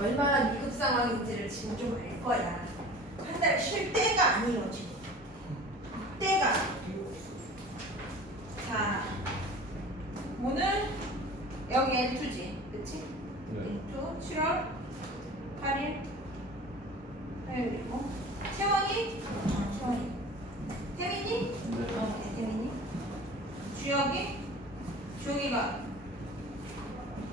얼마나 위급 상황인지를 지금 좀 알 거야. 한 달 쉴 때가 아니에요 지금. 때가. 자, 오늘 여기 L2지, 그치? 네. L2 7월 8일 화요일이고 채원이? 채원이. 태민이? 네, 태민이. 주혁이? 주혁이가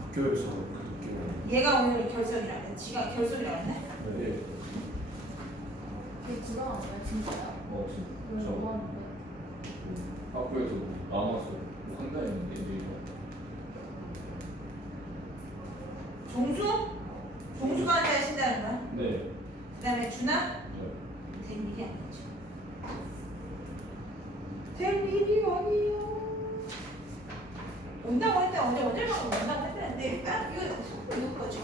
학교에서 그렇게 얘가 오늘 결석이라 그랬네. 지가 결석이라 그랬네. 네. 그게 불안해요, 진짜요? 왜 저 뭐하는데? 학교에서 남았어요. 한 달인데 내일. 종수? 종수가 한 달 쉰다는 거야. 네. 그 다음에 준아? 네. 될 일이 아니죠. 될 일이 아니요. 온다고 했대. 언제만 온다고 했는데 일단 이거 거지.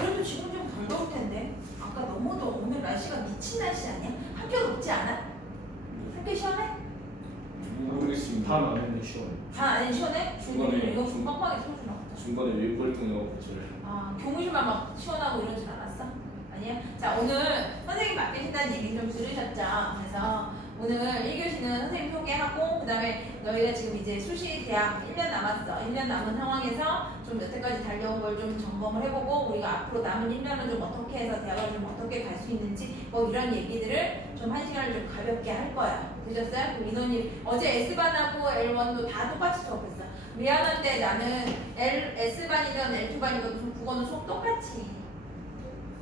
그래도 지금 좀 덜 더울 텐데. 아까 너무 더워. 오늘 날씨가 미친 날씨 아니야? 학교 덥지 않아? 학교 시원해? 모르겠습니다. 반 안에는 시원. 반 안에 시원해? 중간에 이거 빡빡이 소리 나왔다. 중간에 일벌통이라고 제일. 아, 교무실만 막 시원하고 이러진 않았어? 아니야? 자, 오늘 선생님 맡기신다는 얘기 좀 들으셨죠? 그래서 오늘 1교시는 선생님 소개하고 그 다음에 너희가 지금 이제 수시 대학 1년 남았어. 1년 남은 상황에서 좀 여태까지 달려온 걸 좀 점검을 해보고 우리가 앞으로 남은 1년은 좀 어떻게 해서 대학을 좀 어떻게 갈 수 있는지 뭐 이런 얘기들을 좀 한 시간을 좀 가볍게 할 거야. 되셨어요? 그럼 민호님 어제 S반하고 L1도 다 똑같이 수업했어. 미안한데 나는 S반이든 L2반이든 국어는 수업 똑같이.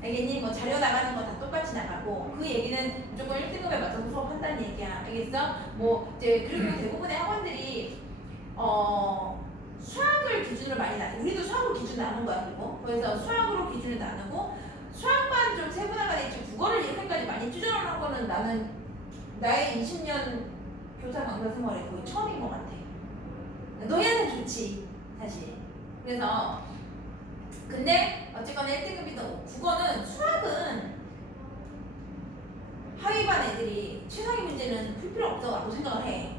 알겠니? 뭐 자료 나가는 거 다 똑같이 나가고 그 얘기는 무조건 1등급에 맞춰서 수업한다는 얘기야. 알겠어? 뭐 이제 그리고 대부분의 학원들이 수학을 기준으로 많이 나눠. 우리도 수학을 기준 나눈 거야. 그래서 수학으로 기준을 나누고 수학만 좀 세분화가 돼 있지 국어를 이렇게까지 많이 쭈저러는 학원은 나는 나의 20년 교사 강사 생활에 거의 처음인 것 같아. 너희한테는 좋지 사실. 그래서 근데 어쨌거나 1등급이든 국어는 수학은 하위반 애들이 최상위 문제는 풀 필요 없다고 생각을 해.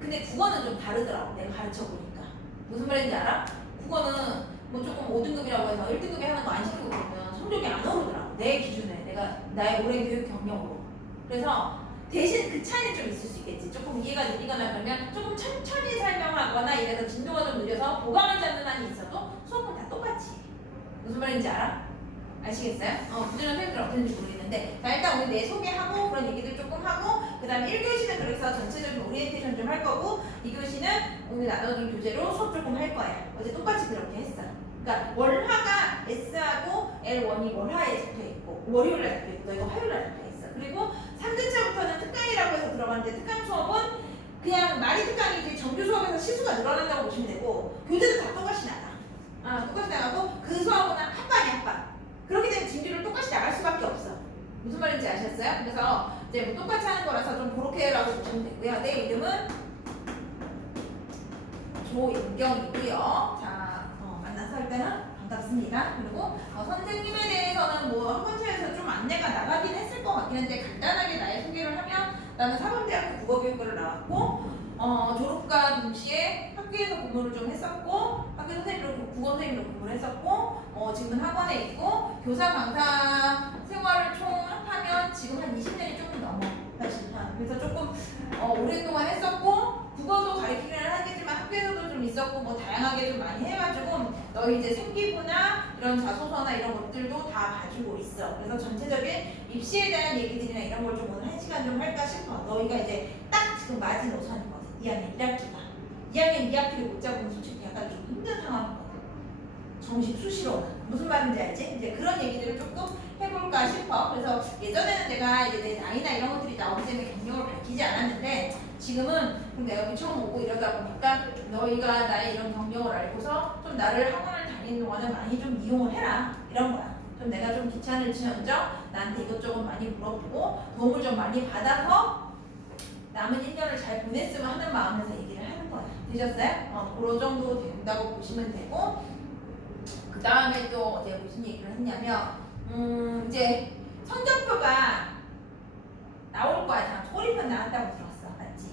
근데 국어는 좀 다르더라고. 내가 가르쳐 보니까 무슨 말인지 알아? 국어는 뭐 조금 5등급이라고 해서 1등급에 하는 거 안 시키고 그러면 성적이 안 오르더라고. 내 기준에 내가 나의 오랜 교육 경력으로. 그래서 대신 그 차이는 좀 있을 수 있겠지. 조금 이해가 느리거나 그러면 조금 천천히 설명하거나 이래서 진도가 좀 느려서 보강을 잡는 한이 있어도 수업은 다 똑같이. 무슨 말인지 알아? 아시겠어요? 구조는 선생님들 어땠는지 모르겠는데 자 일단 오늘 내 소개하고 그런 얘기들 조금 하고 그 다음 1교시는 그래서 전체적인 오리엔테이션 좀 할 거고 2교시는 오늘 나눠준 교재로 수업 조금 할 거야. 어제 똑같이 그렇게 했어. 그러니까 월화가 S하고 L1이 월화에 적혀있고 월요일에 적혀있고 너 이거 화요일에 적혀있어. 그리고 3주차부터는 특강이라고 해서 들어갔는데 특강 수업은 그냥 말이 특강이지 정규 수업에서 시수가 늘어난다고 보시면 되고 교재도 다 똑같이 나가. 똑같이 나가고 그 수업은 합반이 합반. 그렇게 되면 진도를 똑같이 나갈 수밖에 없어. 무슨 말인지 아셨어요? 그래서 이제 뭐 똑같이 하는 거라서 좀 그렇게라고 보시면 되고요. 내 이름은 조인경이고요. 자, 만나서 일단은 반갑습니다. 그리고 선생님에 대해서는 뭐 학원차에서 좀 안내가 나가긴 했을 것 같긴 한데 간단하게 나의 소개를 하면 나는 사범대학교 국어교육과를 나왔고 졸업과 동시에 학교에서 근무를 좀 했었고 학교 선생님으로 국어 선생님으로 근무를 했었고 지금은 학원에 있고 교사 강사 생활을 총 합하면 지금 한 20년이 조금 넘어 사실. 그래서 조금 오랫동안 했었고 국어도 가르치기는 하겠지만 학교에서도 좀 있었고 뭐 다양하게 좀 많이 해가지고 너희 이제 생기부나 이런 자소서나 이런 것들도 다 가지고 있어. 그래서 전체적인 입시에 대한 얘기들이나 이런 걸 좀 오늘 1시간 좀 할까 싶어. 너희가 이제 딱 지금 마지노선인 거지. 2학년 1학기가 2학년 2학기를 못 잡으면 솔직히 약간 좀 힘든 상황이거든. 정식 수시로는 무슨 말인지 알지? 이제 그런 얘기들을 조금 해볼까 싶어. 그래서 예전에는 내가 이제 내 나이나 이런 것들이 나오기 때문에 경력을 밝히지 않았는데 지금은 내가 여기 처음 오고 이러다 보니까 너희가 나의 이런 경력을 알고서 좀 나를 학원을 다니는 동안에 많이 좀 이용을 해라 이런 거야. 좀 내가 좀 귀찮을지언정 나한테 이것저것 많이 물어보고 도움을 좀 많이 받아서 남은 1년을 잘 보냈으면 하는 마음에서 얘기를 하는 거야. 되셨어요? 그런 정도 된다고 보시면 되고 그 다음에 또 어제 무슨 얘기를 했냐면 이제 성적표가 나올 거야. 다 꼬리편 나왔다고 들었어. 맞지?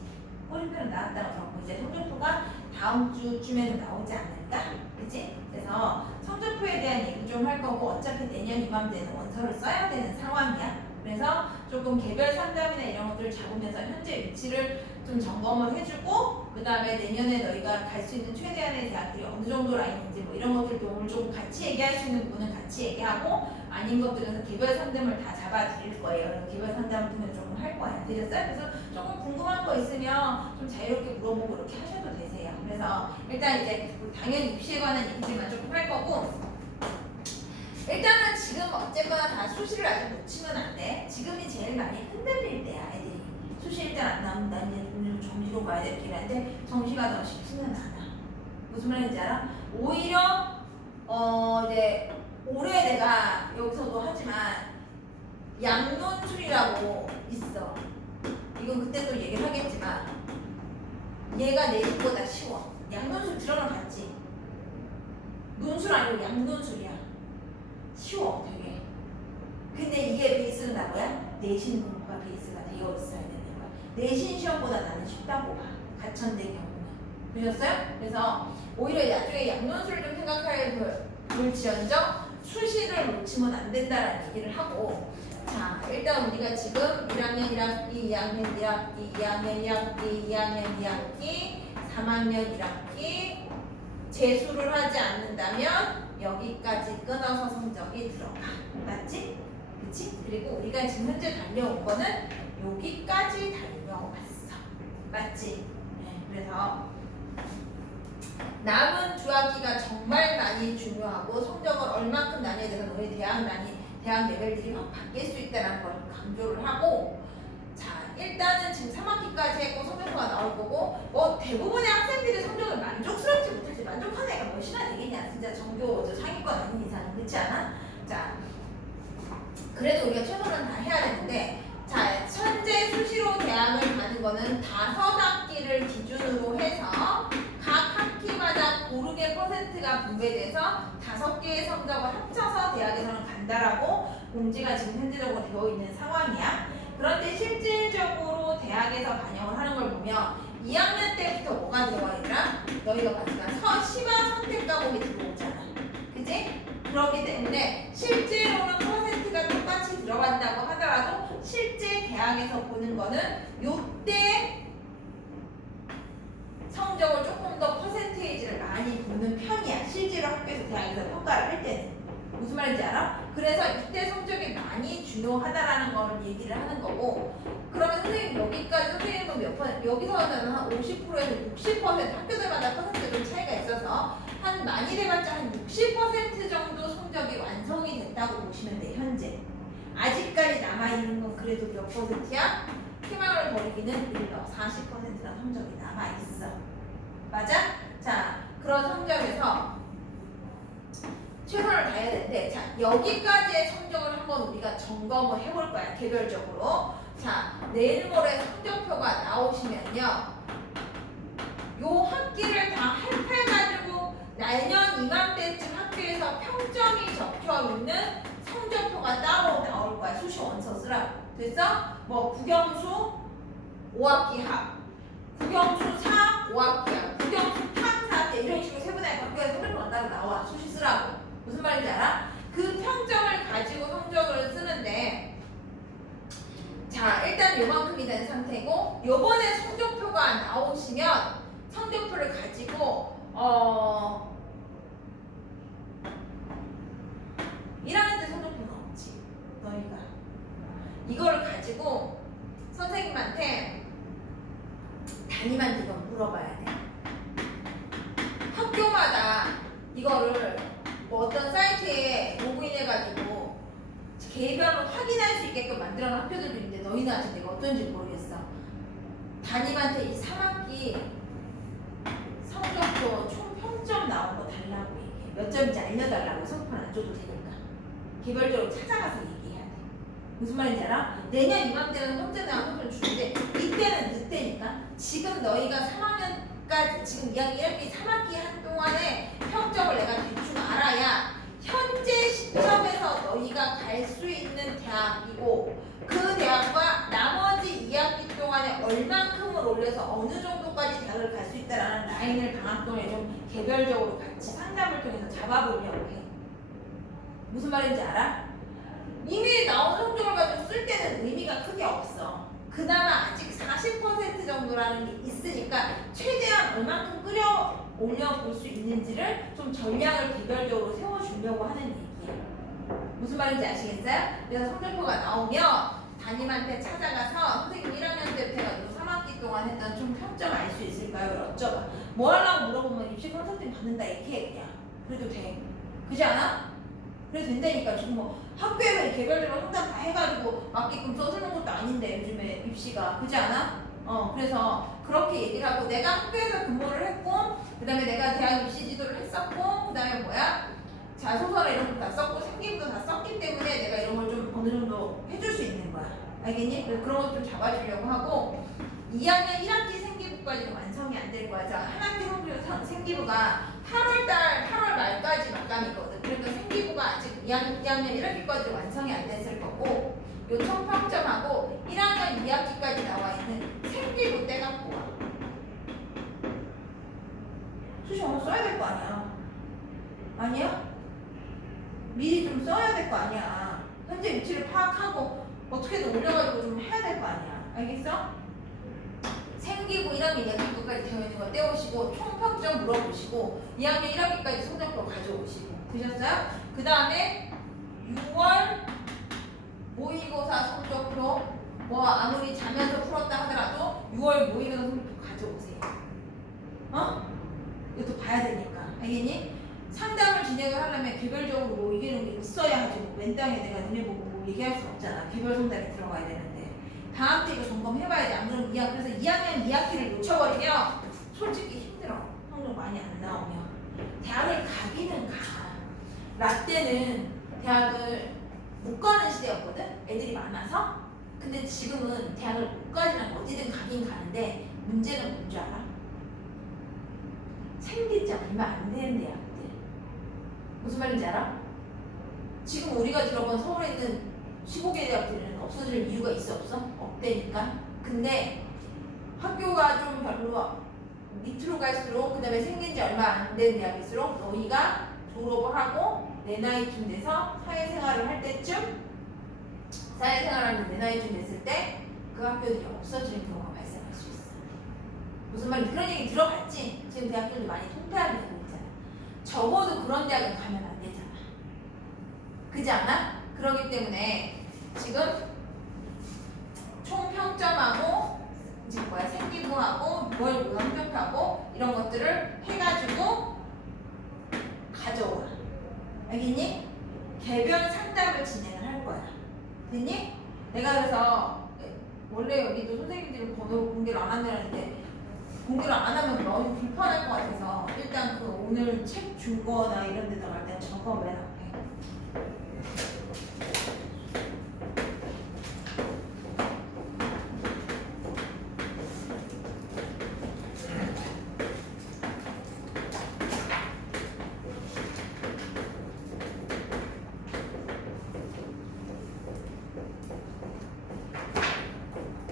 꼬리편 나왔다고 들었고 이제 성적표가 다음 주쯤에는 나오지 않을까? 그치? 그래서 성적표에 대한 얘기 좀 할 거고 어차피 내년 이맘때는 원서를 써야 되는 상황이야. 그래서 조금 개별 상담이나 이런 것들을 잡으면서 현재 위치를 좀 점검을 해주고 그 다음에 내년에 너희가 갈 수 있는 최대한의 대학들이 어느 정도 라인인지 뭐 이런 것들도 오늘 좀 같이 얘기할 수 있는 부분은 같이 얘기하고 아닌 것들은 개별 상담을 다 잡아드릴 거예요. 개별 상담을 통해서 조금 할 거예요. 되셨어요? 그래서 조금 궁금한 거 있으면 좀 자유롭게 물어보고 이렇게 하셔도 되세요. 그래서 일단 이제 당연히 입시에 관한 얘기들만 조금 할 거고 일단은 지금 어쨌거나 다 수시를 아직 놓치면 안 돼. 지금이 제일 많이 흔들릴 때야, 애들이. 수시 일단 안 나오면 난 이제 오늘 정시로 가야 되긴 한데 정시가 더 쉽지는 않아. 무슨 말인지 알아? 오히려 이제 올해 내가 여기서도 하지만 양론술이라고 있어. 이건 그때 또 얘기를 하겠지만 얘가 내신보다 쉬워. 양론술 들어봤지? 논술 아니고 양론술이야. 쉬워 되게. 근데 이게 베이스는 뭐야? 내신 공부가 베이스가 되어 있어야 되는 거야. 내신 시험보다 나는 쉽다고 봐. 가천대 경우는. 되셨어요? 그래서 오히려 나중에 양론술을 좀 생각할 볼지언정 수시를 놓치면 안 된다라는 얘기를 하고 자 일단 우리가 지금 1학년 1학기, 2학년 1학기, 2학년 1학기, 2학년 2학기, 3학년 1학기 재수를 하지 않는다면 여기까지 끊어서 성적이 들어가. 맞지? 그치? 그리고 우리가 지금 현재 달려온 거는 여기까지 달려왔어. 맞지? 네, 그래서 남은 두 학기가 정말 많이 중요하고 성적을 얼마큼 나뉘어야 돼서 너희 대학 레벨들이 막 바뀔 수 있다는 걸 강조를 하고 자 일단은 지금 3학기까지 했고 성적표가 나올 거고 뭐 대부분의 학생들이 성적을 만족스럽지 못하지 만족하는 애가 몇이나 되겠냐 진짜 전교 상위권 아닌 이상은 그렇지 않아? 자 그래도 우리가 최선을 다 해야 되는데 자 현재 수시로 대학을 가는 거는 5학기를 기준으로 해서 각 학기마다 고르게 퍼센트가 분배돼서 5개의 성적을 합쳐서 대학에서는 간다라고 공지가 지금 현재적으로 되어 있는 상황이야. 그런데 실질적으로 대학에서 반영을 하는 걸 보면 2학년 때부터 뭐가 들어와 있더라? 너희가 봤지만 심화 선택 과목이 들어오잖아. 그치? 그렇기 때문에 실제로는 퍼센트가 똑같이 들어간다고 하더라도 실제 대학에서 보는 거는 요때 성적을 조금 더 퍼센테이지를 많이 보는 편이야. 실제로 학교에서 대학에서 평가를 할 때는. 무슨 말인지 알아? 그래서 이때 성적이 많이 중요하다라는 걸 얘기를 하는 거고 그러면 선생님 여기까지 선생님은 몇 퍼센트 여기서는 한 50%에서 60% 학교들마다 퍼센트 좀 차이가 있어서 한 많이 돼봤자 한 60% 정도 성적이 완성이 됐다고 보시면 돼 현재. 아직까지 남아있는 건 그래도 몇 퍼센트야? 희망을 버리기는 일러 40%나 성적이 남아있어. 맞아? 자 그런 성적에서 최선을 다해야 되는데 자 여기까지의 성적을 한번 우리가 점검을 해볼 거야 개별적으로. 자 내일 모레 성적표가 나오시면요 요 학기를 다 합해가지고 내년 이맘때쯤 학교에서 평점이 적혀있는 성적표가 따로 나올 거야. 수시 원서 쓰라고. 됐어? 뭐 국영수 5학기 합 국영수 4 5학기 합 국영수 8 4 이런 식으로 세분화해 학교에서 성적표가 따로 나와. 수시 쓰라고. 무슨 말인지 알아? 그 평점을 가지고 성적을 쓰는데 자 일단 요만큼이 된 상태고 요번에 성적표가 나오시면 성적표를 가지고 1학년 때 성적표는 없지 너희가 이거를 가지고 선생님한테 담임한테 이거 물어봐야 돼. 학교마다 이거를 뭐 어떤 사이트에 로그인해가지고 개별로 확인할 수 있게끔 만들어놓은 학교들도 있는데 너희는 아직 내가 어떤지 모르겠어. 담임한테 이 3학기 성적표 총 평점 나온 거 달라고 얘기해. 몇 점인지 알려달라고. 성적표 안 줘도 되니까 개별적으로 찾아가서 얘기해야 돼. 무슨 말인지 알아? 내년 이맘때는 평점 나온 성적표를 주는데 이때는 늦대니까 지금 너희가 3학년까지 지금 2학기 1학기 3학기 한동안에 평점을 내가 대충 알아야 현재 시점에서 너희가 갈 수 있는 대학이고 그 대학과 나머지 2학기 동안에 얼만큼을 올려서 어느 정도까지 대학을 갈 수 있다라는 라인을 방학 동안에 좀 개별적으로 같이 상담을 통해서 잡아보려고 해. 무슨 말인지 알아? 이미 나온 성적을 가지고 쓸 때는 의미가 크게 없어. 그나마 아직 40% 정도라는 게 있으니까 최대한 얼만큼 끌어올려 볼 수 있는지를 좀 전략을 개별적으로 세워주려고 하는 얘기야. 무슨 말인지 아시겠어요? 그래서 성적표가 나오면 담임한테 찾아가서 선생님 1학년 때부터 해가지고 3학기 동안 했던 좀 평점 알 수 있을까요? 여쭤봐. 뭐 하려고 물어보면 입시 컨설팅 받는다 이렇게 해 그냥. 그래도 돼. 그지 않아? 그래도 된다니까. 지금 뭐 학교에서 개별적으로 상담 다 해가지고 맞게끔 써주는 것도 아닌데 요즘에 입시가. 그지 않아? 그래서 그렇게 얘기를 하고 내가 학교에서 근무를 했고 그 다음에 내가 대학 입시 지도를 했었고 그 다음에 뭐야? 자소서를 이런 거 다 썼고 생기부도 다 썼기 때문에 내가 이런 걸 좀 어느 정도 해줄 수 있는 거야. 알겠니? 그래서 그런 거 좀 잡아주려고 하고 2학년 1학기 생기부까지는 완성이 안 될 거야. 자, 한 학기 생기부가 8월 말까지 마감이거든. 그러니까 생기부가 아직 2학년 1학기까지 완성이 안 됐을 거고 요청 평점하고 1학년 2학기까지 나와 있는 생기부 떼갖고 와. 수시 오늘 써야 될 거 아니야? 아니야? 미리 좀 써야 될 거 아니야. 현재 위치를 파악하고 어떻게든 올려가지고 좀 해야 될 거 아니야. 알겠어? 생기부 1학년 2학기까지 되어 있는 거 떼오시고 총평점 물어보시고 2학년 1학기까지 성적표 가져오시고 되셨어요? 그 다음에 6월 모의고사 성적표 뭐 아무리 자면서 풀었다 하더라도 6월 모의고사 성적표 가져오세요. 이것도 봐야 되니까. 알겠니? 상담을 진행을 하려면 개별적으로 뭐 이기는 게 있어야 하지. 뭐 맨땅에 내가 너네 보고 뭐 얘기할 수 없잖아. 개별 상담이 들어가야 되는데. 다음 때 이거 점검해봐야지. 안 그러면 그래서 2학년 2학기를 놓쳐버리면 솔직히 힘들어. 성적 많이 안 나오면. 대학을 가기는 가. 라떼는 대학을 못 가는 시대였거든. 애들이 많아서. 근데 지금은 대학을 못 가지만 어디든 가긴 가는데 문제는 뭔지 알아? 생긴 지 얼마 안 되는 대학들. 무슨 말인지 알아? 지금 우리가 들어본 서울에 있는 15개 대학들은 없어질 이유가 있어 없어? 없대니까. 근데 학교가 좀 별로 밑으로 갈수록 그 다음에 생긴 지 얼마 안 된 대학일수록 너희가 졸업을 하고 내 나이쯤 돼서 사회생활을 할 때쯤 사회생활하는 내 나이쯤 됐을 때 그 학교들이 없어지는 경우가 발생할 수 있어. 무슨 말인지 그런 얘기 들어봤지? 지금 대학들도 많이 통폐합이 되고 있잖아. 적어도 그런 대학은 가면 안 되잖아. 그지 않아? 그렇기 때문에 지금 총평점하고 지금 뭐야 생기부하고 뭘 성적표하고 이런 것들을 해가지고 가져와. 알겠니? 개별 상담을 진행을 할 거야. 됐니? 내가 그래서 원래 여기도 선생님들이 번호 공개를 안 한다는데 공개를 안 하면 너무 불편할 것 같아서 일단 그 오늘 책 준 거나 이런 데다가 일단 적어 맨 앞에.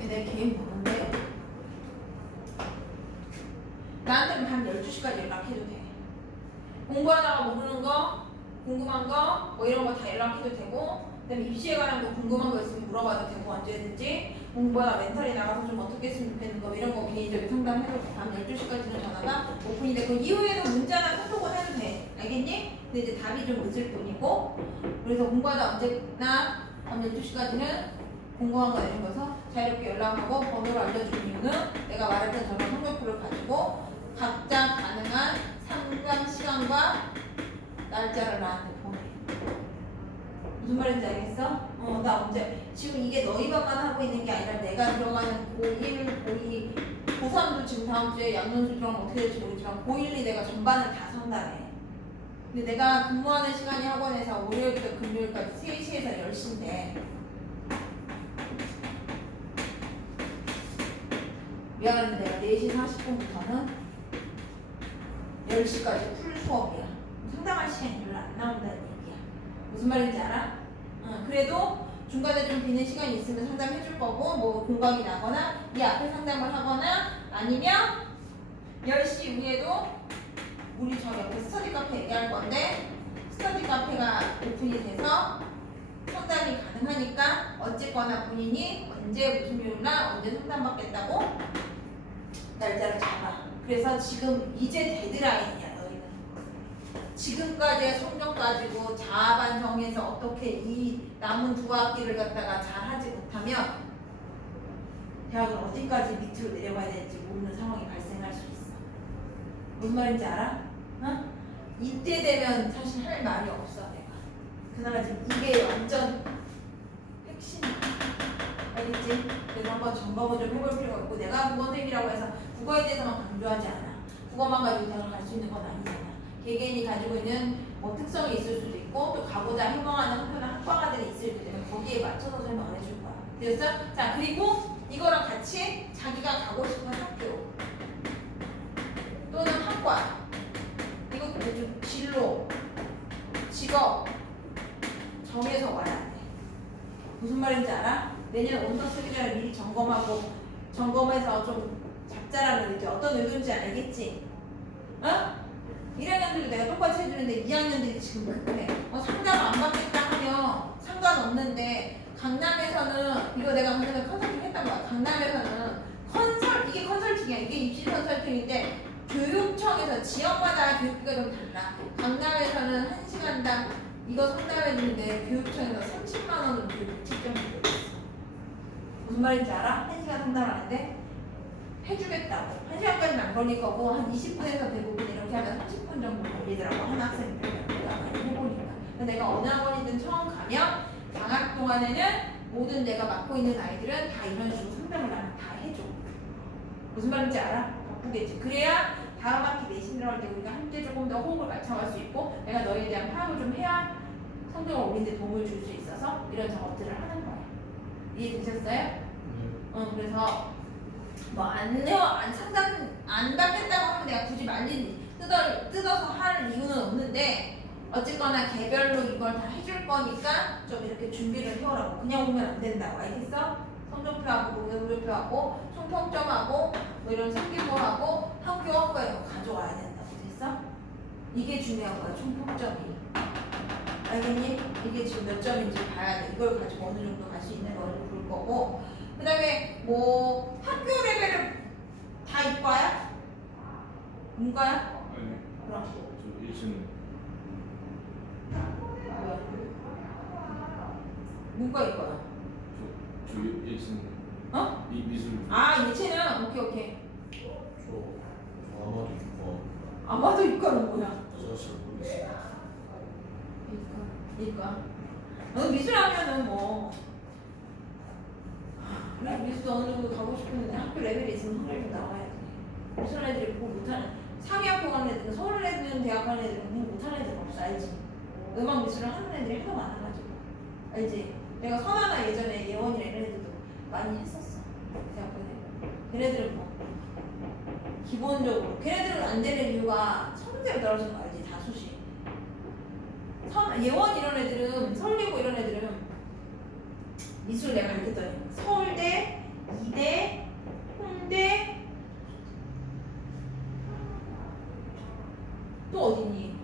내 개인 번호인데 나한테는 밤 12시까지 연락해도 돼. 공부하다가 모르는 거, 궁금한 거, 뭐 이런 거 다 연락해도 되고 그다음에 입시에 관한 거 궁금한 거 있으면 물어봐도 되고 언제든지 공부나 멘탈이 나가서 좀 어떻게 했으면 좋겠는 거 이런 거 개인적인 상담해도 밤 12시까지는 전화가 오픈이 되고 이후에도 문자나 카톡은 해도 돼. 알겠니? 근데 이제 답이 좀 늦을 뿐이고 그래서 공부하다 언제나 밤 12시까지는 궁금한 거 이런 거서 자유롭게 연락하고 번호를 알려주는 이유는 내가 말했던 저런 성적표를 가지고 각자 가능한 상담 시간과 날짜를 나한테 보내. 무슨 말인지 알겠어? 나 언제 지금 이게 너희만만 하고 있는 게 아니라 내가 들어가는 고1, 고2, 고3도 지금 다음 주에 양년수랑 어떻게 될지 모르지만 고1, 2 내가 전반을 다 상담해. 근데 내가 근무하는 시간이 학원에서 월요일부터 금요일까지 3시에서 10시인데 미안한데 내가 4시 40분부터는 10시까지 풀 수업이야. 상담할 시간이 별로 안 나온다는 얘기야. 무슨 말인지 알아? 그래도 중간에 좀 비는 시간이 있으면 상담해 줄 거고 뭐 공감이 나거나 이 앞에 상담을 하거나 아니면 10시 이후에도 우리 저기 옆에 스터디 카페 얘기할 건데 스터디 카페가 오픈이 돼서 상담이 가능하니까 어쨌거나 본인이 언제 무슨 요일날 언제 상담받겠다고 날짜를 잡아. 그래서 지금 이제 데드라인이야 너희는. 지금까지의 성적 가지고 자아반 정해서 어떻게 이 남은 두 학기를 갖다가 잘 하지 못하면 대학을 어디까지 밑으로 내려가야 될지 모르는 상황이 발생할 수 있어. 무슨 말인지 알아? 어? 이때 되면 사실 할 말이 없어 내가. 그나마 지금 이게 완전 핵심이야. 알겠지? 그래서 한번 점검을 좀 해볼 필요가 있고 내가 국어생이라고 해서 국어에 대해서만 강조하지 않아. 국어만 가지고 대학을 갈 수 있는 건 아니잖아. 개개인이 가지고 있는 뭐 특성이 있을 수도 있고 또 가고자 행동하는 학교나 학과가들이 있을 때는 거기에 맞춰서 설명을 해줄 거야. 됐어? 자 그리고 이거랑 같이 자기가 가고 싶은 학교 또는 학과 이것도 좀 진로 직업 정해서 와야 돼. 무슨 말인지 알아? 내년 원서 쓰기 전에 미리 점검해서 좀 잡자라는 의지. 어떤 의도인지 알겠지? 어? 1학년들도 내가 똑같이 해주는데 2학년들이 지금 급해. 상담 안 받겠다 하면 상관없는데 강남에서는 이거 내가 강남에 컨설팅 했던 거야. 강남에서는 이게 컨설팅이야. 이게 입시 컨설팅인데 교육청에서 지역마다 교육비가 좀 달라. 강남에서는 1시간당 이거 상담해주는데 교육청에서 30만 원으로 교육 책정을 했어. 무슨 말인지 알아? 1시간 상담하는데 해주겠다고. 1시간까지는 안 걸릴 거고 한 20분에서 대부분 이렇게 하면 30분 정도 걸리더라고. 한 학생들 내가 많이 해보니까. 근데 내가 어느 학원이든 처음 가면 방학 동안에는 모든 내가 맡고 있는 아이들은 다 이런 식으로 상담을 나는 다 해줘. 무슨 말인지 알아? 바쁘겠지. 그래야 다음 학기 내신 들어갈 때 우리가 함께 조금 더 호흡을 맞춰갈 수 있고 내가 너희에 대한 파악을 좀 해야 성적을 올리는 데 도움을 줄 수 있어서 이런 작업들을 하는 거야. 이해되셨어요? 그래서 뭐 상담 안 받겠다고 하면 내가 굳이 뜯어서 할 이유는 없는데 어쨌거나 개별로 이걸 다 해줄 거니까 좀 이렇게 준비를 해오라고. 그냥 오면 안 된다고. 알겠어? 성적표하고 목표표하고 총평점하고 뭐 이런 생기부하고 학교 학과 이런 거 가져와야 된다고. 됐어? 이게 중요한 거야. 총평점이. 알겠니? 이게 지금 몇 점인지 봐야 돼. 이걸 가지고 어느 정도 갈 수 있는 거를 볼 거고 그 다음에 뭐 학교 레벨을 다 이과야? 문과야? 아니 그럼 저 1층 뭐야? 문과 이과야? 저 1층 어? 미술 예체능? 오케이. 저 아마도 이거 아마도 이과는 뭐야? 저 사실 모르겠어요. 이과. 미술 하면은 뭐 미술도 어느 정도 가고 싶은데 학교 레벨이 있으면 성적이 나와야 돼. 미술 애들이 뭐 못하는 상위학교 가는 애들은 서울 애들은 대학 가는 애들은 그냥 못하는 애들 없어. 알지? 음악 미술을 하는 애들이 하도 많아가지고 알지? 내가 선아나 예전에 예원이랑 이런 애들도 많이 했었어. 대학교에. 걔네들은 뭐 기본적으로 걔네들은 안 되는 이유가 성적이 떨어지는 거 알지? 다수시. 예원 이런 애들은 서울예고 이런 애들은 미술 내가 가르쳤더니 서울대, 이대, 홍대 또 어디니?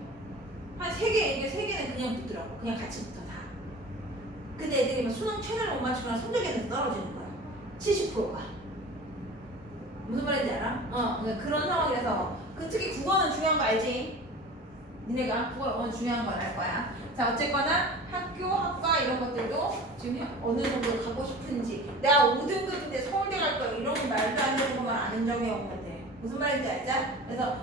한 3개, 이게 3개는 그냥 붙더라고. 그냥 같이 붙어 다. 근데 애들이 막 수능 최저를 못 맞추거나 성적에서 떨어지는 거야. 70%가. 무슨 말인지 알아? 그러니까 그런 상황이라서 특히 국어는 중요한 거 알지? 니네가 국어는 중요한 건 알 거야. 자 어쨌거나 학교, 학과 이런 것들도 지금 어느 정도 가고 싶은지 내가 5등급인데 서울대 갈 거야 이런 거 말도 안 되는 것만 아는 적이 없는데 무슨 말인지 알자? 그래서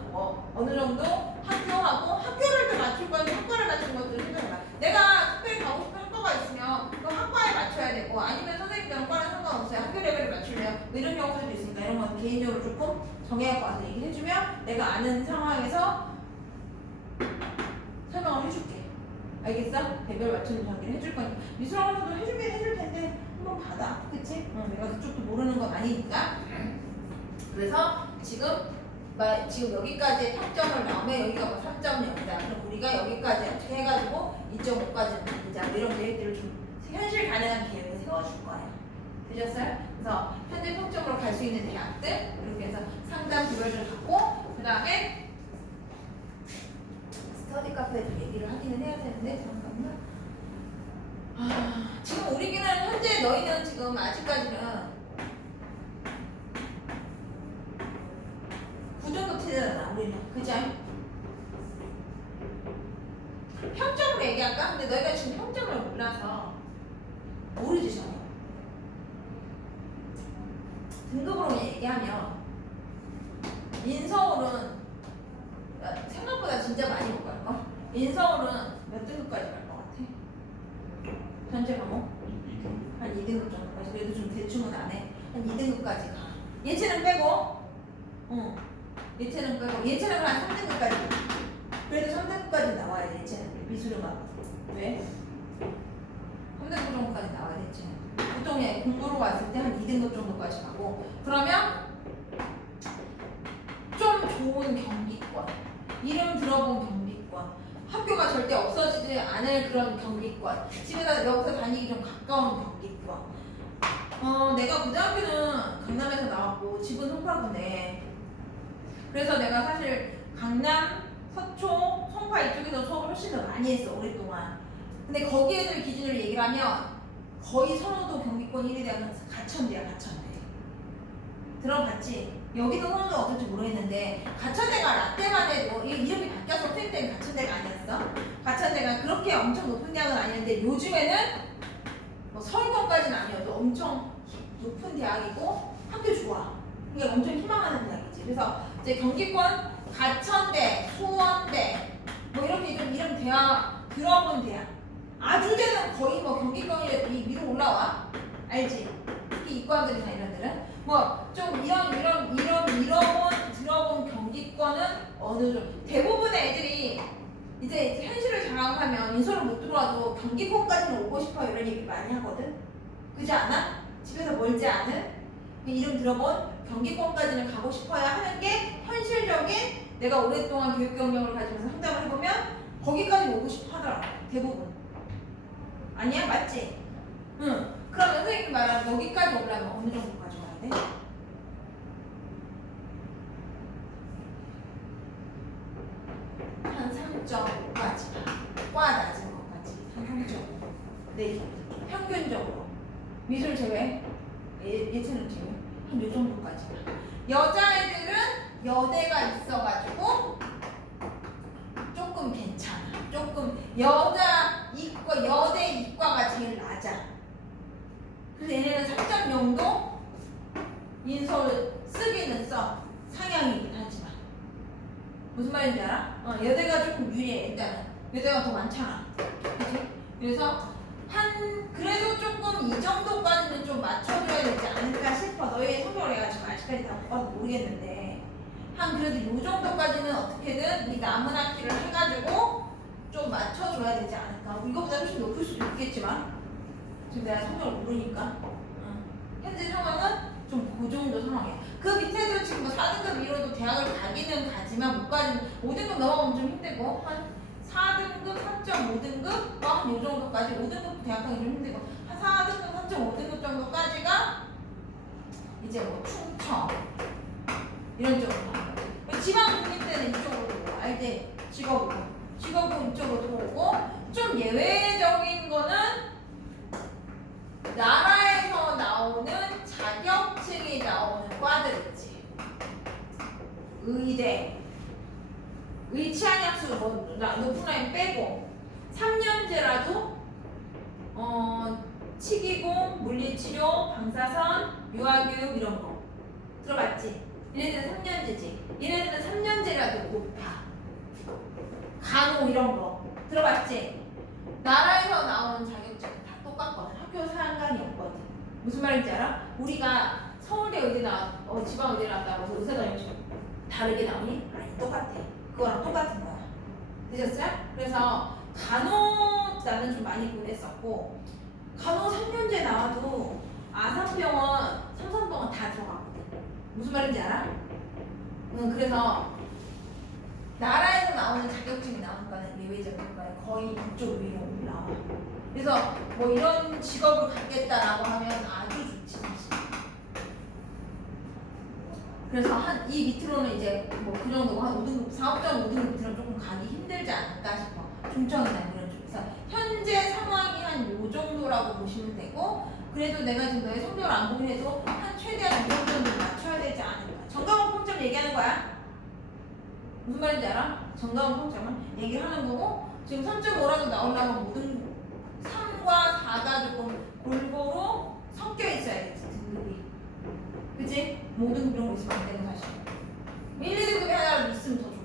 어느 정도 학교하고 학교를 또 맞출 건지 학과를 맞춘 것들을 생각해봐. 내가 특별히 가고 싶은 학과가 있으면 그 학과에 맞춰야 되고 아니면 선생님들은 과는 상관없어요. 학교 레벨을 맞추면 뭐 이런 경우들도 있으니까 이런 건 개인적으로 조금 정해갖고 와서 얘기해주면 내가 아는 상황에서 설명을 해줄게. 알겠어? 대별 맞추는 전기를 해줄 거니까 미술학원도 해주긴 해줄 텐데 한번 받아. 그치? 내가 그쪽도 모르는 건 아니니까. 그래서 지금 여기까지 평점을 나오면 여기가 뭐 3.0이다. 그럼 우리가 여기까지 어떻게 해가지고 2.5까지는 받자. 이런 계획들을 좀 현실 가능한 계획을 세워줄 거야. 되셨어요? 그래서 현재 평점으로 갈 수 있는 대학들 이렇게 해서 상담 교별을 갖고 그 다음에 스터디 카페 얘기를 하기는 해야 되는데 잠깐만. 지금 우리는 현재 너희는 지금 아직까지는 9등급 틀잖아 우리는. 그죠? 평점으로 얘기할까? 근데 너희가 지금 평점을 몰라서 모르지 전혀. 등급으로 얘기하면 인서울은 생각보다 진짜 많이 못 갈걸? 인서울은 몇 등급까지 갈 것 같아? 현재 과목? 한 2등급 정도까지. 그래도 좀 대충은 안 해. 한 2등급까지 가. 예체능 빼고 예체능 빼고 예체능은 한 3등급까지. 그래도 3등급까지 나와야 돼. 예체능 미술음악. 왜? 3등급 정도까지 나와야 돼. 예체능. 보통 공부로 왔을 때 한 2등급 정도까지 가고, 그러면 좀 좋은 경기권, 이름 들어본 경기권, 학교가 절대 없어지지 않을 그런 경기권, 집에서 여기서 다니기 좀 가까운 경기권. 내가 고등학교는 강남에서 나왔고 집은 송파구인데, 그래서 내가 사실 강남, 서초, 송파 이쪽에서 수업을 훨씬 더 많이 했어 오랫동안. 근데 거기 애들 기준으로 얘기를 하면 거의 선호도 경기권 1위 대학은 가천대야. 가천대 들어봤지? 여기도 선호도 어떨지 모르겠는데 가천대가 라떼만 해도 이름이 바뀌어서 선생님 때는 가천대가 아니었어. 가천대가 그렇게 엄청 높은 대학은 아니었는데 요즘에는 뭐 서울권까지는 아니어도 엄청 높은 대학이고 학교 좋아. 이게 엄청 희망하는 대학이지. 그래서 이제 경기권 가천대, 수원대 뭐 이렇게 좀 이름 대학 들어본 대학. 아주대는 거의 뭐 경기권이 위로 올라와. 알지? 특히 이과들이나 이런 데는 뭐 좀 이런 들어본 경기권은 어느 정도. 대부분의 애들이 이제 현실을 장악하면 인서울 못 들어와도 경기권까지는 오고 싶어 이런 얘기 많이 하거든. 그지 않아? 집에서 멀지 않은 이름 들어본 경기권까지는 가고 싶어야 하는 게 현실적인, 내가 오랫동안 교육 경력을 가지면서 상담을 해보면 거기까지 오고 싶어 하더라고 대부분. 아니야? 맞지? 응. 그럼 선생님이 말하는 여기까지 오려면 어느 정도까지 와야 돼? 한 3.5까지. 과 낮은 것까지. 한 3.5. 네. 평균적으로. 미술 제외, 예체능 제외. 한 요 정도까지. 여자애들은 여대가 있어가지고 조금 괜찮아. 조금 여자 이과, 여대 이과가 제일 낮아. 그래서 얘네는 3.0도 인서울 쓰기는 써. 상향이긴 하지만. 무슨 말인지 알아? 여대가 조금 유리해. 일단은 여대가 더 많잖아. 그치? 그래서 그래도 조금 이 정도까지는 좀 맞춰줘야 되지 않을까 싶어. 너희의 성적을 내가 지금 아직까지 다 못 봐서 모르겠는데 그래도 이 정도까지는 어떻게든 이 남은 학기를 해가지고 좀 맞춰줘야 되지 않을까. 이거보다 훨씬 높을 수도 있겠지만 지금 내가 성적을 모르니까. 현재 상황은 좀 그 정도 상황이야. 그 밑에도 지금 뭐 4등급 이로도 대학을 가기는 가지만 못 가는, 5등급 넘어가면 좀 힘들고 한 4등급, 3.5등급 한 요 정도까지. 5등급 대학 가기 좀 힘들고 한 4등급, 3.5등급 정도까지가 이제 뭐 충청 이런 쪽으로 가는 거지. 지방 국립대는 이쪽으로 오고, 알지? 직업은 이쪽으로 오고, 좀 예외적인 거는 나라에서 나오는 자격증이 나오는 과들 있지. 의대, 의치안약수 뭐 높은 라인 빼고 3년제라도 치기공, 물리치료, 방사선, 유아교육 이런 거 들어봤지? 얘네들은 3년제지. 얘네들은 3년제라도 높아. 간호 이런 거 들어봤지? 나라에서 나오는 자격증 다 똑같거든. 학교 상관이 없거든. 무슨 말인지 알아? 우리가 서울대 의대 지방 의대 나왔다고 해서 의사 자격증 다르게 나오니? 아니, 똑같아. 그거랑 똑같은 거야. 되셨어요? 그래서 간호 나는 좀 많이 보냈었고, 간호 3년제 나와도 아산병원, 삼성병원 다 들어가거든. 무슨 말인지 알아? 그래서 나라에서 나오는 자격증이 나오는 거는 예외적인 거야. 거의 그쪽 위로 올라와. 그래서 뭐 이런 직업을 갖겠다라고 하면 아주 좋지. 그래서 한 이 밑으로는 이제 뭐 그 정도고 한 5등급 4.5등급 밑으로는 조금 가기 힘들지 않을까 싶어. 중청이나 그런 쪽에서 현재 상황이 한 요 정도라고 보시면 되고 그래도 내가 지금 너의 성적을 안 보긴 해도 한 최대한 이 정도는 맞춰야 되지 않을까. 정강원 평점 얘기하는 거야. 무슨 말인지 알아? 정강원 평점은 얘기를 하는 거고 지금 3.5라도 나오려면 모든 3과 4가 조금 골고루 섞여 있어야겠지 등급이. 그치? 모든 그런 거 있으면 안 되는 사실. 1, 2등급이 하나라도 있으면 더 좋고.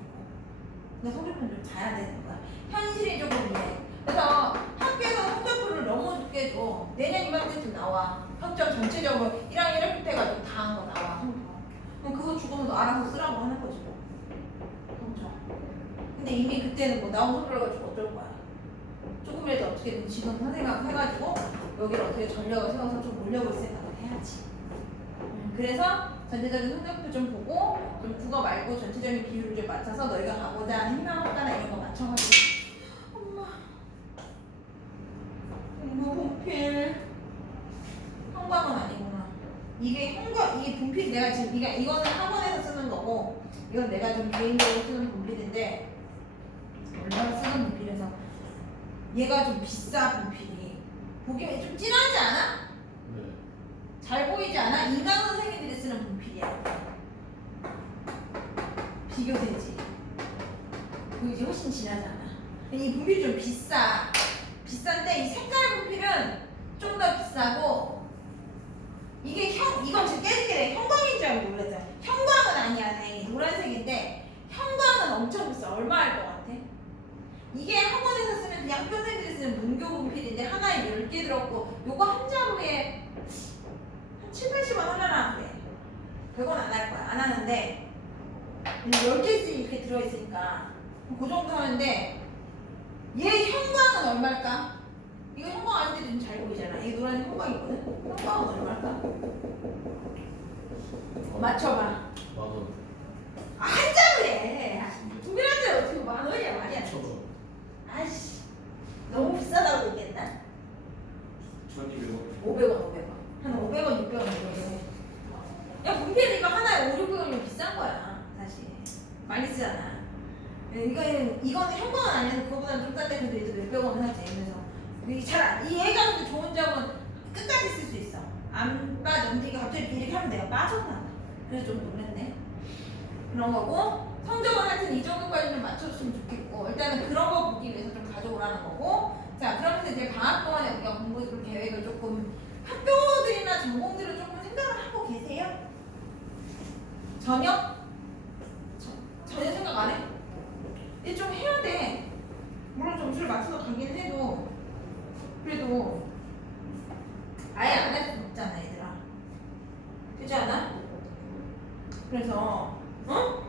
근데 성적표는 좀 잘해야 되는 거야. 현실이 조금 이래. 그래서 학교에서 성적표를 너무 좋게 줘. 내년 이맘때쯤 나와. 학점 전체적으로 1학년 1학기 때 가지고 다 한 거 나와. 그럼 그거 죽으면 너 알아서 쓰라고 하는 거지 뭐. 성적. 근데 이미 그때는 뭐 나온 성적을 가지고 어쩔 거야. 조금이라도 어떻게든 지금 선생님하고 해가지고 여기를 어떻게 전력을 세워서 좀 올려볼 생각을 해야지. 그래서 전체적인 성적표 좀 보고 좀 국어 말고 전체적인 비율을 좀 맞춰서 너희가 가고자 하는 희망학과나 이런 거 맞춰가지고 엄마 분필 형광은 아니구나. 이게 이게 분필 내가 지금 이거는 학원에서 쓰는 거고 이건 내가 좀 개인적으로 쓰는 분필인데 얼마나 쓰는 분필에서 얘가 좀 비싸 분필이 보기엔 좀 진하지 않아? 네. 잘 보이지 않아? 인강 선생님들이 쓰는 분필이야. 비교되지? 보이지? 훨씬 진하지 않아? 이 분필이 좀 비싸. 비싼데 이 색깔 분필은 좀 더 비싸고 이게 이건 지금 깨지게 형광인 줄 알고 놀랐잖아. 형광은 아니야 다행히 노란색인데 형광은 엄청 비싸. 얼마 할 것 같아? 이게 학원에서 쓰는 그냥 학교 선생님들이 쓰는 문교 분필인데 하나에 10개 들었고 요거 한 자루에 한 7, 80원 하려나 그래. 100원 안 할 거야. 안 하는데 10개씩 이렇게 들어있으니까 그 정도 하는데 얘 형광은 얼마일까? 이거 형광 아닌데도 좀 잘 보이잖아. 이게 노란 형광이거든? 형광은 얼마일까? 맞춰봐. 만원. 아, 한 자루에! 분필한 자루 어떻게 10,000원이야 말이야. 1,000원. 아이씨 너무 비싸다고 얘기했나? 1,200원. 500원 한 500원 600원 정도. 야 분필 이거 하나에 5, 600원이면 비싼 거야 사실. 많이 쓰잖아. 이거는 형광은 아니어서 그거보다는 좀 싼데 그래도 얘도 몇백 원 하지. 그래서 이 얘가 근데 좋은 점은 끝까지 쓸 수 있어. 안 빠져. 근데 이게 갑자기 이렇게 하면 내가 빠졌나 봐. 그래서 좀 놀랐네. 그런 거고 성적은 하여튼 이 정도까지 좀 맞춰줬으면 좋겠고 일단은 그런 거 보기 위해서 좀 가져오라는 거고. 자 그러면서 이제 방학 동안에 우리가 공부 계획을 조금 학교들이나 전공들을 조금 생각을 하고 계세요? 전혀? 전혀 생각 안 해? 이제 좀 해야 돼. 물론 점수를 맞춰서 가긴 해도 그래도 아예 안 할 수는 없잖아 얘들아. 그렇지 않아? 그래서 어?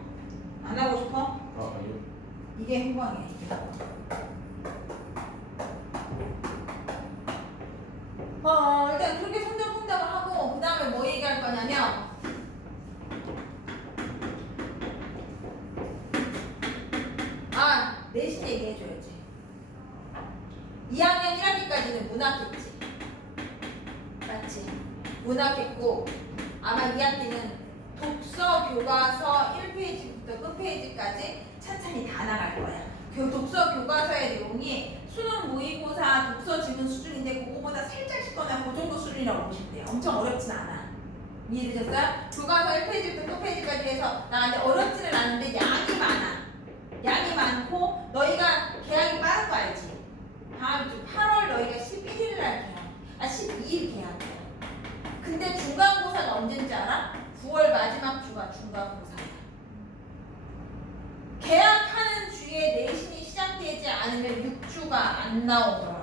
안 하고 싶어? 아, 아니요. 이게 행방이야 이게. 일단 그렇게 성적 분석을 하고 그 다음에 뭐 얘기할 거냐면 내신 얘기해줘야지. 2학년 1학기까지는 문학했지. 맞지? 문학했고 아마 2학기는 독서 교과서 1페이지부터 끝페이지까지 찬찬히 다 나갈 거야. 독서 교과서의 내용이 수능 모의고사 독서 지문 수준인데 그거보다 살짝씩 거나 그 정도 수준이라고 보시면 돼요. 엄청 어렵진 않아. 이해되셨어요? 교과서 1페이지부터 끝페이지까지 해서 나한테 어렵지는 않은데 양이 많아. 양이 많고 너희가 개학이 빠른 거 알지? 다음 주 8월 너희가 11일 날 개학. 12일 개학이야. 근데 중간고사가 언제인지 알아? 9월 마지막 주가 중간고사야. 개학하는 주에 내신이 시작되지 않으면 6주가 안 나오더라고.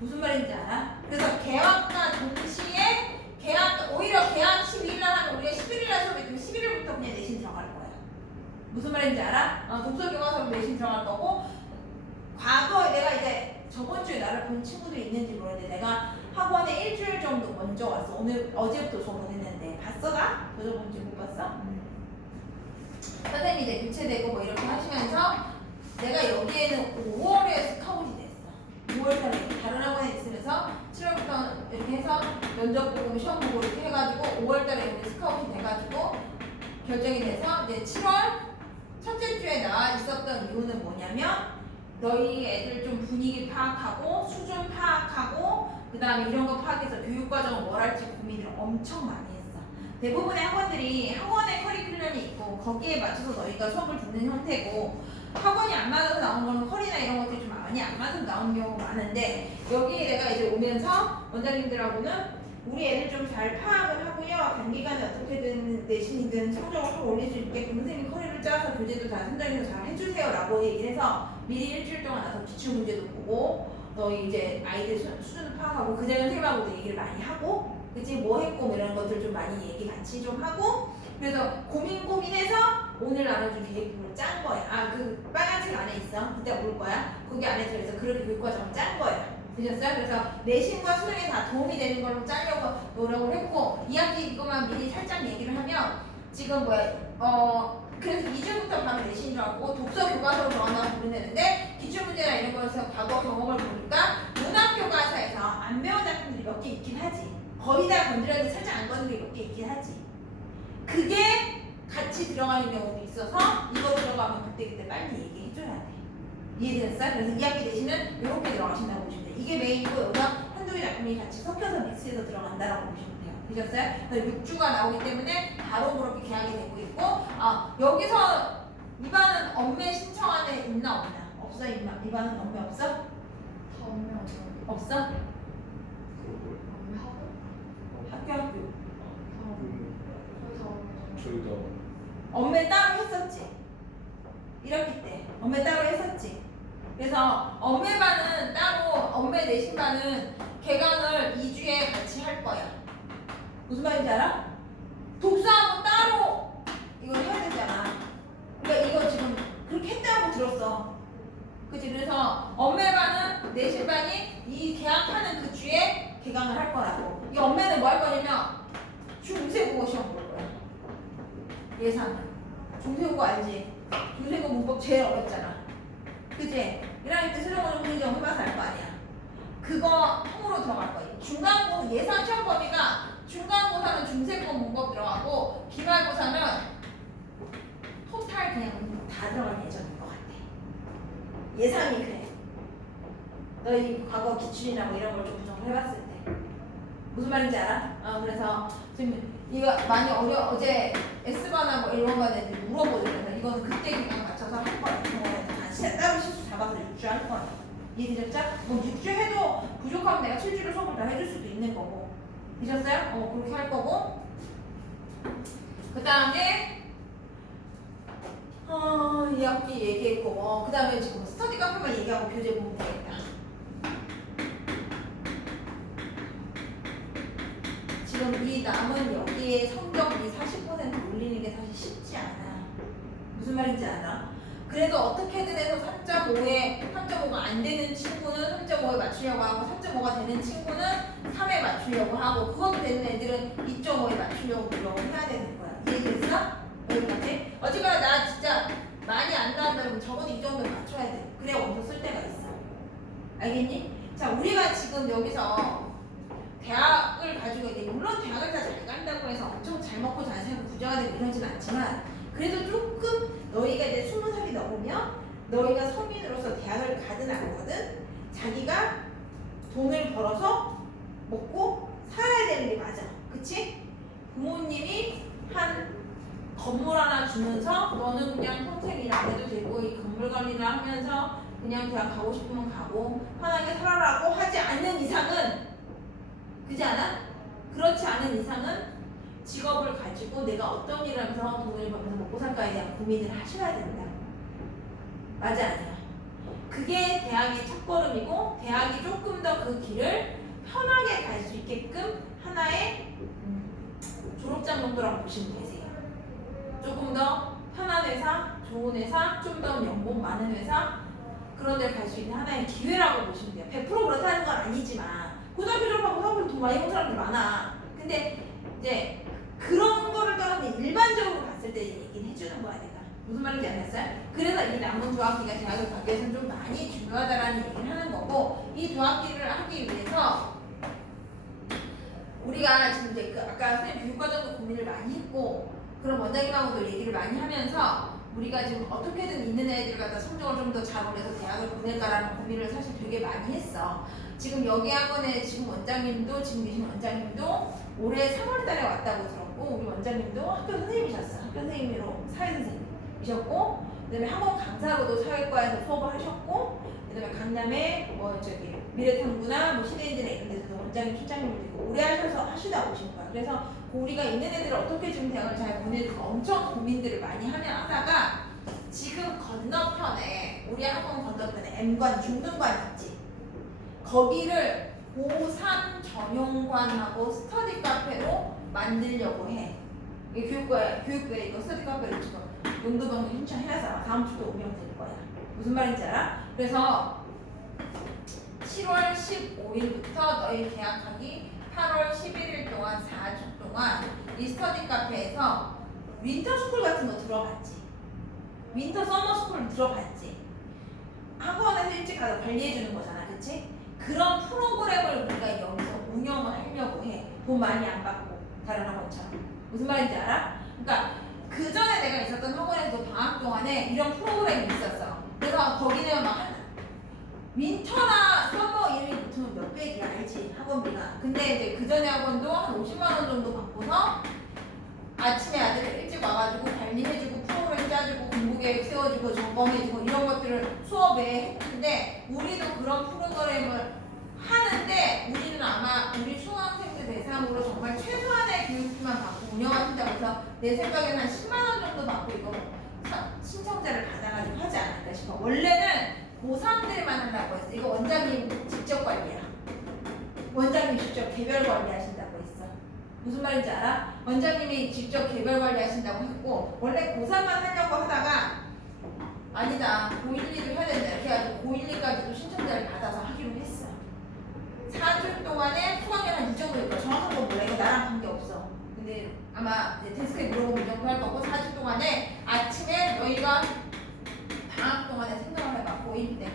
무슨 말인지 알아? 그래서 개학과 동시에 오히려 개학 12일 날 하면 우리가 11일 날 수업이 있으면 11일부터 그냥 내신 들어갈 거야. 무슨 말인지 알아? 독서 교과서로 내신 들어갈 거고 과거에 내가 이제 저번 주에 나를 본 친구들이 있는지 모르는데 내가 학원에 일주일 정도 먼저 왔어. 어제부터 수업을 했는데 봤어 나? 저번 주에 못 봤어? 선생님이 이제 교체되고 뭐 이렇게 하시면서 내가 여기에는 5월에 스카웃이 됐어. 5월달에 다른 학원에 있으면서 7월부터 이렇게 해서 면접 보고 시험 보고 이렇게 해가지고 5월달에 우리 스카웃이 돼가지고 있었던 이유는 뭐냐면 너희 애들 좀 분위기 파악하고 수준 파악하고 그 다음에 이런 거 파악해서 교육과정을 뭘 할지 고민을 엄청 많이 했어. 대부분의 학원들이 학원의 커리큘럼이 있고 거기에 맞춰서 너희가 수업을 듣는 형태고 학원이 안 맞아서 나온 거는 컬이나 이런 것들이 좀 많이 안 맞아서 나오는 경우가 많은데 여기에 내가 이제 오면서 원장님들하고는 우리 애들 좀 잘 파악을 하고요. 단기간에 어떻게든 내신이든 성적을 확 올릴 수 있게끔 선생님이 커리를 짜서 교재도 다 선정해서 잘 해주세요 라고 얘기를 해서 미리 일주일 동안 나서 기출문제도 보고 너희 이제 아이들 수준을 파악하고 그 전에 선생님하고도 얘기를 많이 하고 그치 뭐 했고 뭐 이런 것들 좀 많이 얘기 같이 좀 하고 그래서 고민해서 오늘 나눠준 계획표를 짠 거야. 아 그 빨간 책 안에 있어. 그때 볼 거야. 거기 안에 들어있어. 그렇게 교육과정을 짠 거야. 되셨어요? 그래서 내신과 수능에 다 도움이 되는 걸로 짜려고 노력을 했고 2학기 이것만 미리 살짝 얘기를 하면 지금 그래서 2주부터 바로 내신 줄 알고 독서 교과서로 정한다고 부르면 되는데 기출문제나 이런 거에서 과거 경험을 보니까 문학 교과서에서 안 배운 작품들이 몇 개 있긴 하지. 거의 다 건드렸는데 살짝 안 건드린 게 몇 개 있긴 하지. 그게 같이 들어가는 경우도 있어서 이거 들어가면 그때 빨리 얘기해줘야 돼. 이해됐어요? 그래서 2학기 내신은 이렇게 들어가신다고 보시면 돼요. 이게 메인이고 여기가 한두 개 작품이 같이 섞여서 믹스해서 들어간다라고 보시면 돼요. 되셨어요? 그래서 6주가 나오기 때문에 바로 그렇게 계약이 되고 있고 여기서 이반은 엄매 신청안에 있나 없나? 없어? 이반은 엄매 없어? 다 없네 없어? 없네 하고 학교 거의 다 없네. 저희가 엄매 따로 했었지? 1학기 때 엄매 따로 했었지? 그래서 엄매반은 따로 엄매 내신반은 개강을 2주에 같이 할 거야. 무슨 말인지 알아? 독서하고 따로 이걸 해야 되잖아. 그러니까 이거 지금 그렇게 했다고 들었어. 그치? 그래서 엄매반은 내신반이 이 개학하는 그 주에 개강을 할 거라고. 이 엄매는 뭐 할 거냐면 중세국어 시험 볼 거야. 예상. 중세국어 알지? 중세국어 문법 제일 어렵잖아. 그치? 1학기 때 수능원 정리정 해봐서 알 거 아니야. 그거 통으로 들어갈 거야. 중간고사 예상 시험 범위가 중간고사는 중세국어 문법 들어가고 기말고사는 토탈 그냥 다 들어갈 예정인 것 같아. 예상이 그래. 너희 과거 기출이나 뭐 이런 걸 좀 분석을 해봤을 때 무슨 말인지 알아? 그래서 지금 이거 많이 어제 S반하고 뭐 이런 반 애들이 물어보잖아요. 이거는 그때 그냥 맞춰서 할 거야. 따로 실수 잡아서 6주 할 거야. 이해되셨죠? 뭐 6주 해도 부족하면 내가 7주를 수업을 다 해줄 수도 있는 거고. 되셨어요? 그렇게 할 거고. 그 다음에 2학기 얘기했고 그 다음에 지금 스터디 카페만 얘기하고 교재 보면 되겠다. 지금 이 남은 여기에 성적 이 40% 올리는 게 사실 쉽지 않아. 무슨 말인지 알아? 그래도 어떻게든 해서 3.5가 안 되는 친구는 3.5에 맞추려고 하고 3.5가 되는 친구는 3에 맞추려고 하고 그것도 되는 애들은 2.5에 맞추려고 노력을 해야 되는 거야. 이해됐어? 여기까지? 어쨌거나 나 진짜 많이 안 나온다면 적어도 이 정도는 맞춰야 돼. 그래야 원서 쓸 데가 있어. 알겠니? 자, 우리가 지금 여기서 대학을 가지고 있는데 물론 대학을 다 잘 간다고 해서 엄청 잘 먹고 잘 살고 부자가 되고 이러진 않지만 그래도 조금 너희가 이제 20살이 넘으면 너희가 성인으로서 대학을 가든 안 가든 자기가 돈을 벌어서 먹고 살아야 되는 게 맞아. 그치? 부모님이 한 건물 하나 주면서 너는 그냥 평생 일 안 해도 되고 이 건물 관리나 하면서 그냥 대학 가고 싶으면 가고 편하게 살아라고 하지 않는 이상은 그렇지 않아? 그렇지 않은 이상은 직업을 가지고 내가 어떤 일을 하면서 돈을 벌면서 먹고 살까에 대한 고민을 하셔야 된다. 맞아 아니야? 그게 대학의 첫걸음이고 대학이 조금 더 그 길을 편하게 갈 수 있게끔 하나의 졸업장 정도라고 보시면 되세요. 조금 더 편한 회사, 좋은 회사, 좀 더 연봉 많은 회사 그런 데 갈 수 있는 하나의 기회라고 보시면 돼요. 100% 그렇다는 건 아니지만 고등학교 졸업하고 사업을 돈 많이 번 사람들 많아. 근데 이제 그런 거를 떠나서 일반적으로 봤을 때 얘기는 해주는 거야 내가. 무슨 말인지 알겠어요? 그래서 이 남은 두 학기가 대학을 가기 위해서는 좀 많이 중요하다라는 얘기를 하는 거고 이 두 학기를 하기 위해서 우리가 지금 이제 아까 선생님 교육과정도 고민을 많이 했고 그런 원장님하고도 얘기를 많이 하면서 우리가 지금 어떻게든 있는 애들을 갖다 성적을 좀 더 잘 올려서 대학을 보낼까라는 고민을 사실 되게 많이 했어. 지금 여기 학원에 지금 원장님도 지금 계신 원장님도 올해 3월 달에 왔다고 들었고, 우리 원장님도 학교 선생님이셨어. 학교 선생님으로 사회 선생님이셨고, 그다음에 학원 강사로도 사회과에서 수업을 하셨고, 그다음에 강남에 뭐 저기 미래탐구나 뭐 시대인들에 이런 데서도 원장님 팀장님을 되고 오래 하시다 오신 거야. 그래서 우리가 있는 애들을 어떻게 지금 대학을 잘 보내줄까 엄청 고민들을 많이 하다가 지금 건너편에 우리 학원 건너편에 M관 중등관 있지. 거기를 고3 전용관하고 스터디 카페로 만들려고 해. 이게 교육부에 이거 스터디 카페를 지금 용도병 신청해서 다음 주도 운영될 거야. 무슨 말인지 알아? 그래서 7월 15일부터 너희 계약하기 8월 11일 동안 4주 동안 이 스터디 카페에서 윈터 스쿨 같은 거 들어봤지? 윈터 서머 스쿨 들어봤지? 학원에서 일찍 가서 관리해 주는 거잖아, 그치? 그런 프로그램을 우리가 여기서 운영을 하려고 해. 돈 많이 안 받고 다른 학원처럼. 무슨 말인지 알아? 그러니까 그 전에 내가 있었던 학원에서 방학 동안에 이런 프로그램이 있었어. 그래서 거기는 막 윈터나 서머 이름이 붙으면 몇백이야, 알지? 학원비가. 근데 이제 그 전에 학원도 한 50만 원 정도 받고서 아침에 아들 일찍 와가지고 관리해주고 프로그램 짜주고 공부계획 세워주고 점검해주고 이런 것들을 수업에 했는데, 우리도 그런 프로그램을 하는데 우리는 아마 우리 수강생들 대상으로 정말 최소한의 교육비만 받고 운영하신다고 해서 내 생각에는 한 10만 원 정도 받고 이거 신청자를 받아가지고 하지 않을까 싶어. 원래는 고3들만 한다고 했어. 이거 원장님 직접 관리야. 원장님 직접 개별 관리하신다고 했어. 무슨 말인지 알아? 원장님이 직접 개별 관리하신다고 했고, 원래 고3만 하려고 하다가 아니다, 고1, 2도 해야 된다 이렇게 해가지고 고1, 2까지도 신청자를 받아서 하기로 했어. 4주 동안에 수강료 한 이 정도일 거야. 정확한 건 몰라. 이거 나랑 관계없어. 근데 아마 데스크에 물어보면 이 정도 할 거고, 4주 동안에 아침에 너희가 방학 동안에 생각을 해봐. 고1 때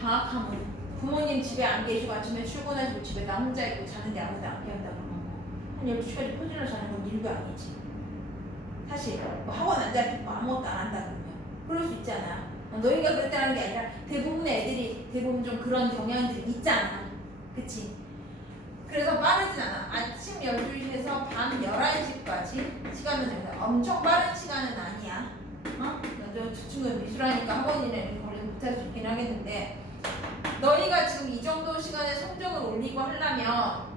방학하면 부모님 집에 안 계시고 아침에 출근하시고 집에 나 혼자 있고 자는데 아무도 안 깨운다고 한 12시까지 포질러 자는 건 일도 아니지. 사실 뭐 학원 안 잡히고 아무것도 안 한다 그러면 그럴 수 있잖아. 너희가 그랬다는 게 아니라 대부분의 애들이 대부분 좀 그런 경향들이 있잖아. 그치? 그래서 빠르진 않아. 아침 12시에서 밤 11시까지 시간은 정말 엄청 빠른 시간은 아니야. 저 친구는 미술하니까 학원이나 걸려서 못할 수 있긴 하겠는데, 너희가 지금 이 정도 시간에 성적을 올리고 하려면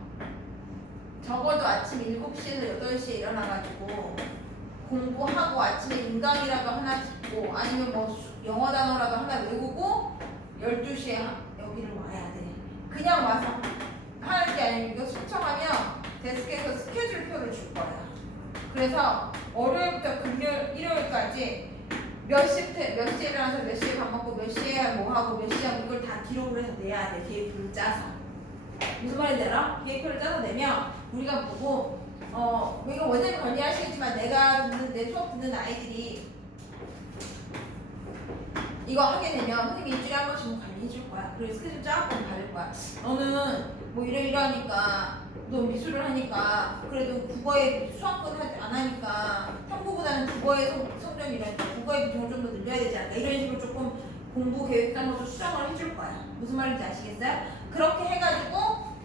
적어도 아침 7시에서 8시에 일어나가지고 공부하고 아침에 인강이라도 하나 듣고 아니면 뭐 영어 단어라도 하나 외우고 12시에 여기를 와야 돼. 그냥 와서 하는 게 아니고 이거 신청하면 데스크에서 스케줄표를 줄 거야. 그래서 월요일부터 금요일, 일요일까지 몇 시에 일어나서 몇 시에 밥 먹고 몇 시에 뭐 하고 몇 시에 하고 이걸 다 기록을 해서 내야 돼. 계획표를 짜서. 무슨 말인지 알아? 계획표를 짜서 내면 우리가 보고 이거 원장님 관리하시겠지만 내가 듣는 내 수업 듣는 아이들이 이거 하게 되면 선생님이 일주일에 한 번씩 관리해 줄 거야. 그리고 스케줄 짜갖고 받을 거야. 너는 뭐 이러이러하니까 너 미술을 하니까 그래도 국어에 수학은 안 하니까 탐구보다는 국어의 성적이 이러니까 국어의 비중을 좀 더 늘려야 되지 않을까, 이런 식으로 조금 공부 계획상으로 수정을 해줄 거야. 무슨 말인지 아시겠어요? 그렇게 해가지고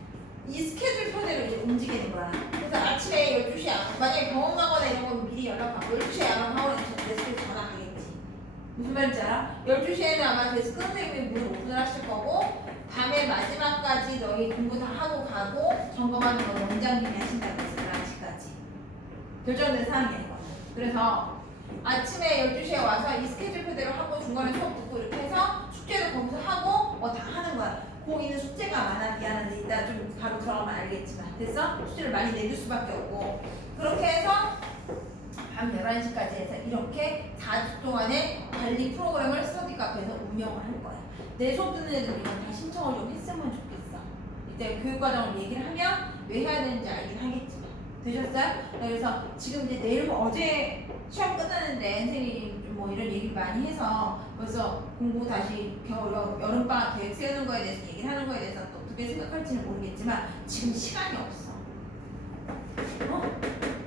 이 스케줄 표대로 이제 움직이는 거야. 그래서 아침에 12시에 만약에 병원 가거나 이런 건 미리 연락하고 12시에 야간 학원에 데스크에 전화 가겠지. 무슨 말인지 알아? 12시에는 아마 데스크 선생님이 문을 오픈을 하실 거고, 밤에 마지막까지 너희 공부 다 하고 가고 점검하는 건 원장님이 하신다고 했어. 11시까지 결정된 사항이야 이거. 그래서 아침에 12시에 와서 이 스케줄표대로 하고 중간에 수업 듣고 이렇게 해서 숙제도 거기서 하고 다 하는 거야. 고2는 숙제가 많아. 미안한데 이따 좀 바로 들어가면 알겠지만 됐어? 숙제를 많이 내줄 수밖에 없고, 그렇게 해서 밤 11시까지 해서 이렇게 4주 동안의 관리 프로그램을 스터디 카페에서 운영을 할 거야. 내 수업 듣는 애들은 이건 다 신청을 좀 했으면 좋겠어. 이제 교육과정을 얘기를 하면 왜 해야 되는지 알긴 하겠지만. 되셨어요? 그래서 지금 이제 내일 어제 시험 끝나는데 선생님이 뭐 이런 얘기를 많이 해서 벌써 공부 다시 여름방학 계획 세우는 거에 대해서 얘기를 하는 거에 대해서 또 어떻게 생각할지는 모르겠지만 지금 시간이 없어.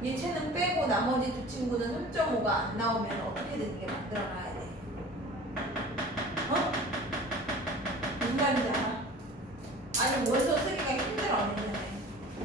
유리체는 빼고 나머지 두 친구는 3.5가 안 나오면 어떻게든 이게 만들어놔야 돼. 어? 무슨 말인지 알아? 아니 원소 쓰기가 힘들어.